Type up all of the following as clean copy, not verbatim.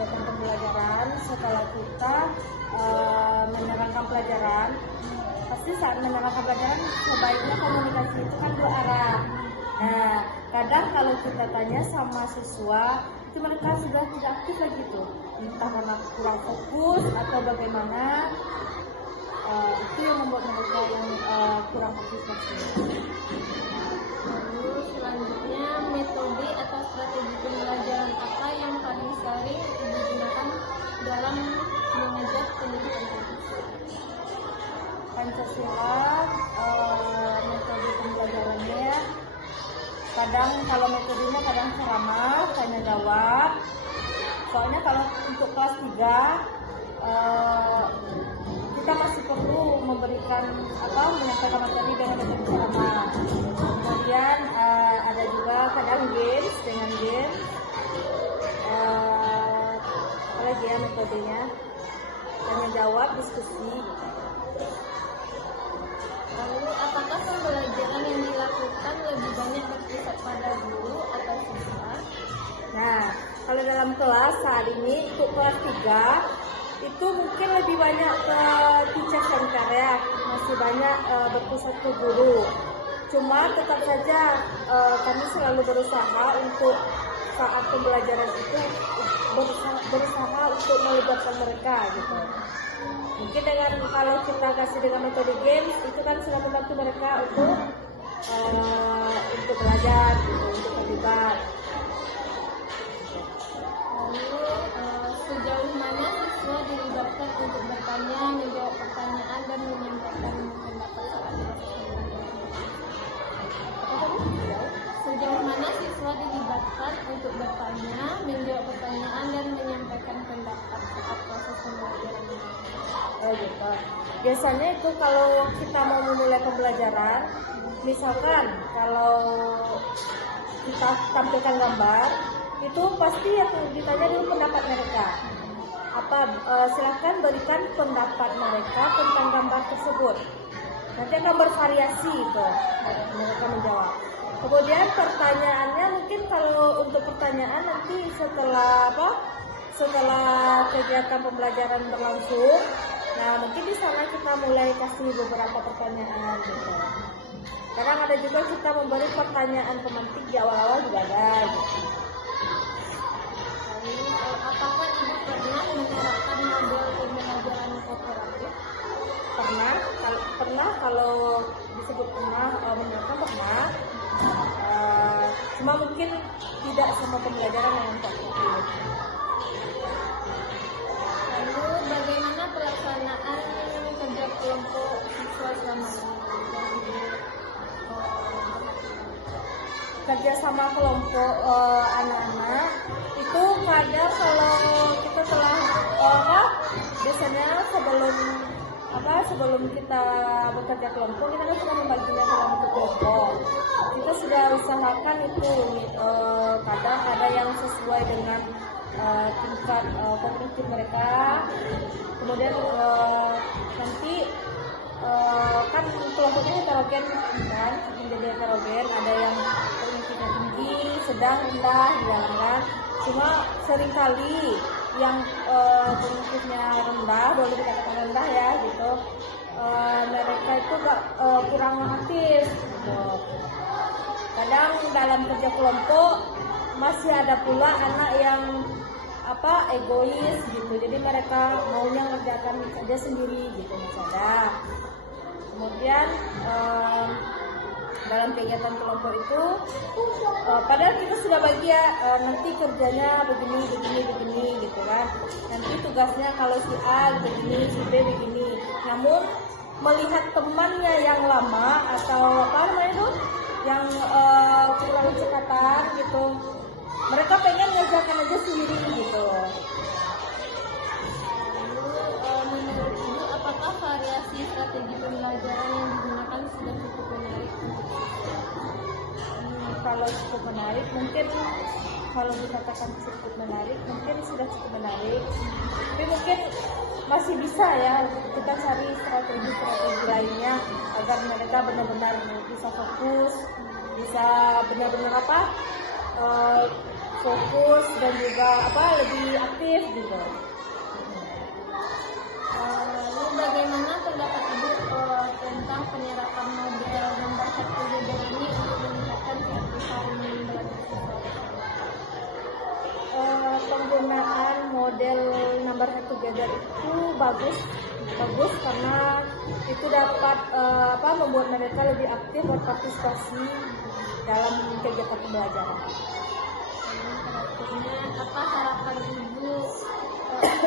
kegiatan pembelajaran setelah kita menerangkan pelajaran. Pasti saat menerangkan pelajaran sebaiknya komunikasi itu kan dua arah. Nah, kadang kalau kita tanya sama siswa, itu mereka sudah tidak aktif lagi tuh, entah karena kurang fokus atau bagaimana. Itu yang membuat mereka yang kurang fokus lagi. Lalu selanjutnya, metode atau strategi pembelajaran apa yang paling sering digunakan dalam mengajar pendidikan Pancasila, metode pembelajarannya kadang kalau metodenya kadang ceramah, tanya jawab. Soalnya kalau untuk kelas 3 kita masih perlu memberikan menyampaikan materi dengan metode ceramah. Kemudian ada juga kadang games dengan game. Apalagi ya metodenya, tanya jawab, diskusi. Lalu, apakah pembelajaran yang dilakukan lebih banyak berpusat pada guru atau siswa? Nah, kalau dalam kelas saat ini untuk kelas 3 itu mungkin lebih banyak ke teacher center ya, masih banyak berpusat ke guru. Cuma tetap saja kami selalu berusaha untuk saat pembelajaran itu berusaha untuk melibatkan mereka gitu. Mungkin dengan kalau kita kasih dengan metode games itu kan sudah membantu mereka untuk belajar gitu, untuk terlibat. Lalu, sejauh mana siswa dilibatkan untuk bertanya, menjawab pertanyaan, dan menyampaikan pendapat saat proses pembelajaran? Sejauh mana siswa dilibatkan untuk bertanya, menjawab pertanyaan, dan menyampaikan pendapat saat proses pembelajaran? Oh gitu. Biasanya itu kalau kita mau memulai pembelajaran, misalkan kalau kita tampilkan gambar, itu pasti yang ditanya dulu pendapat mereka. Silahkan berikan pendapat mereka tentang gambar tersebut. Nanti akan bervariasi itu mereka menjawab. Kemudian pertanyaannya mungkin kalau untuk pertanyaan nanti setelah kegiatan pembelajaran berlangsung, nah mungkin di sana kita mulai kasih beberapa pertanyaan gitu. Kadang ada juga kita memberi pertanyaan pemantik di awal-awal juga ada gitu. Lalu, apakah ibu pernah menerapkan model pembelajaran kooperatif? Pernah kalau disebut pernah menerapkan pernah. Cuma mungkin tidak sama pembelajaran yang kooperatif. Lalu, bagaimana pelaksanaan kerja kelompok siswa selama ini? Kerja sama kelompok anak-anak itu kadang kalau kita telah biasanya sebelum kita bekerja kelompok kita kan sudah membaginya dalam kelompok. Kita sudah usahakan itu kadang ada yang sesuai dengan tingkat kognitif mereka. Kemudian nanti kan kelompoknya heterogen kan, menjadi heterogen, ada yang kognitifnya tinggi, sedang, rendah, kan. Cuma seringkali yang kognitifnya rendah, boleh dikatakan rendah ya gitu, mereka itu kurang aktif gitu. Kadang dalam kerja kelompok masih ada pula anak yang egois gitu, jadi mereka maunya ngerjakan saja sendiri gitu, masih ada. Kemudian dalam kegiatan kelompok itu padahal kita sudah bagi ya nanti kerjanya begini gitu kan, nanti tugasnya kalau si A begini, si B begini. Namun melihat temannya yang lama atau yang kurang cekatan gitu, mereka pengen ngerjakan aja sendiri gitu. Menurut Ibu, apakah variasi strategi pembelajaran yang digunakan sudah cukup menarik untuk siswa? Kalau cukup menarik, mungkin kalau dikatakan cukup menarik, mungkin sudah cukup menarik. Tapi mungkin masih bisa ya kita cari strategi lainnya agar mereka benar-benar bisa fokus, bisa benar-benar fokus dan juga lebih aktif gitu. Lalu bagaimana pendapat Ibu tentang penyerapan model nomor 1 Geber ini untuk meningkatkan keaktifan belajar siswa? Penggunaan model nomor 1 Geber itu bagus karena itu dapat membuat mereka lebih aktif berpartisipasi dalam kegiatan pembelajaran. Terakhirnya, apa harapan Ibu,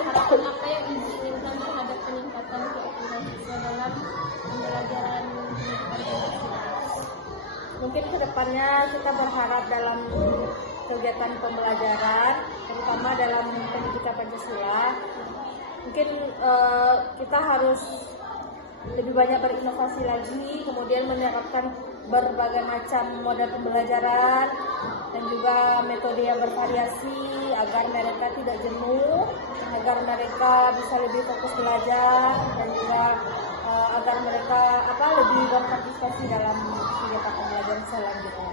harapan apa yang Ibu inginkan terhadap peningkatan keaktifan siswa dalam pembelajaran pendidikan Pancasila? Mungkin kedepannya kita berharap dalam kegiatan pembelajaran, terutama dalam pendidikan Pancasila, mungkin kita harus lebih banyak berinovasi lagi, kemudian menerapkan berbagai macam model pembelajaran dan juga metode yang bervariasi agar mereka tidak jenuh, agar mereka bisa lebih fokus belajar dan juga agar mereka lebih berpartisipasi dalam kegiatan pembelajaran selanjutnya.